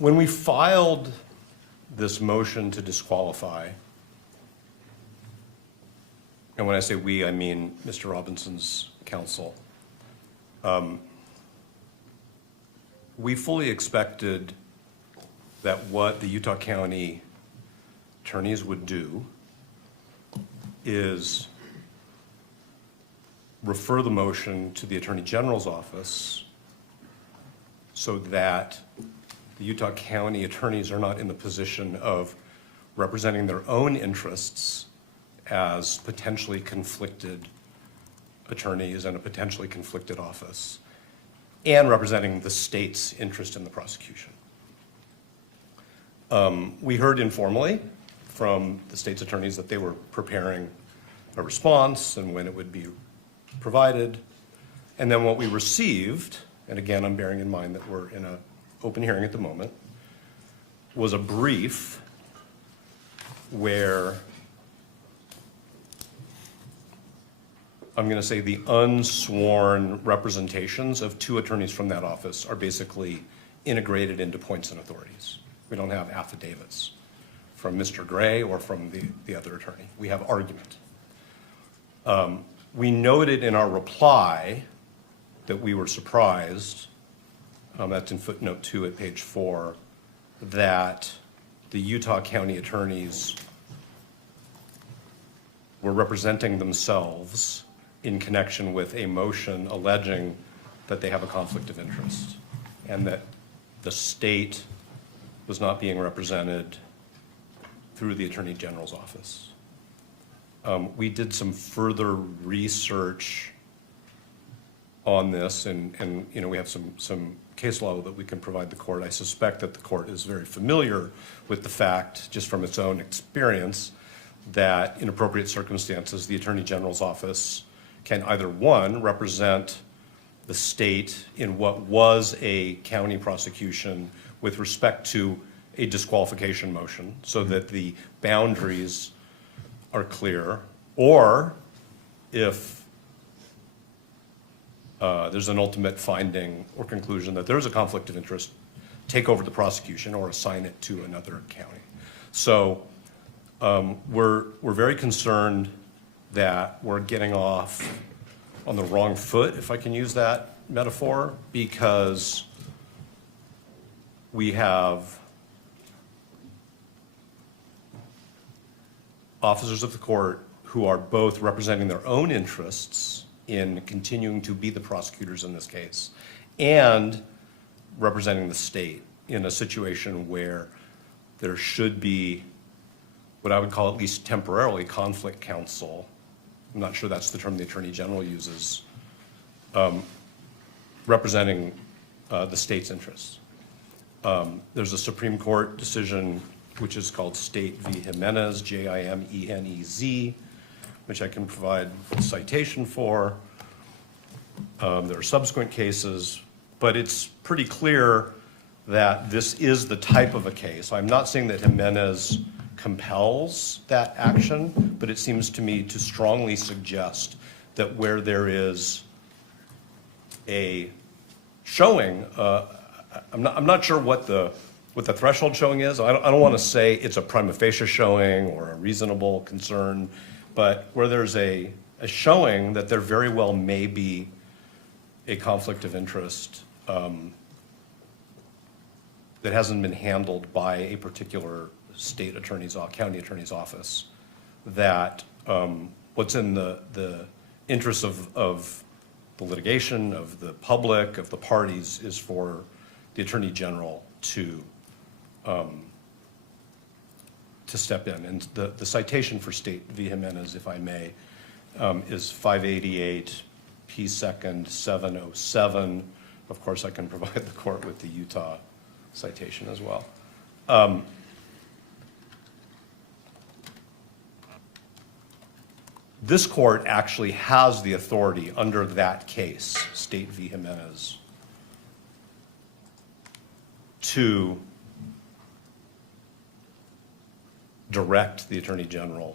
When we filed this motion to disqualify, and when I say we, I mean Mr. Robinson's counsel, we fully expected that what the Utah County attorneys would do is refer the motion to the Attorney General's office so that the Utah County attorneys are not in the position of representing their own interests as potentially conflicted attorneys in a potentially conflicted office, and representing the state's interest in the prosecution. We heard informally from the state's attorneys that they were preparing a response and when it would be provided. And then what we received, and again, I'm bearing in mind that we're in an open hearing at the moment, was a brief where I'm going to say the unsworn representations of two attorneys from that office are basically integrated into points and authorities. We don't have affidavits from Mr. Gray or from the other attorney. We have argument. We noted in our reply that we were surprised, that's in footnote 2 at page 4, that the Utah County attorneys were representing themselves in connection with a motion alleging that they have a conflict of interest and that the state was not being represented through the Attorney General's office. We did some further research on this, and you know, we have some case law that we can provide the court. I suspect that the court is very familiar with the fact, just from its own experience, that in appropriate circumstances, the Attorney General's office can either, one, represent the state in what was a county prosecution with respect to a disqualification motion so that the boundaries are clear, or if there's an ultimate finding or conclusion that there is a conflict of interest, take over the prosecution or assign it to another county. So we're very concerned that we're getting off on the wrong foot, if I can use that metaphor, because we have officers of the court who are both representing their own interests in continuing to be the prosecutors in this case and representing the state in a situation where there should be what I would call, at least temporarily, conflict counsel. I'm not sure that's the term the Attorney General uses, representing the state's interests. There's a Supreme Court decision which is called State v. Jimenez, Jimenez, which I can provide a citation for. There are subsequent cases, but it's pretty clear that this is the type of a case. I'm not saying that Jimenez compels that action, but it seems to me to strongly suggest that where there is a showing, I'm not sure what the threshold showing is. I don't want to say it's a prima facie showing or a reasonable concern, but where there's a showing that there very well may be a conflict of interest that hasn't been handled by a particular state attorney's, county attorney's office, that what's in the interest of the litigation, of the public, of the parties, is for the Attorney General to step in. And the citation for State v. Jimenez, if I may, is 588 P. 2nd 707. Of course, I can provide the court with the Utah citation as well. This court actually has the authority under that case, State v. Jimenez, to direct the Attorney General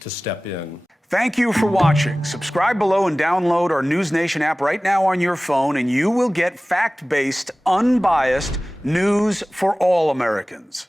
to step in Thank you for watching. Subscribe below and download our NewsNation app right now on your phone, and you will get fact-based, unbiased news for all Americans.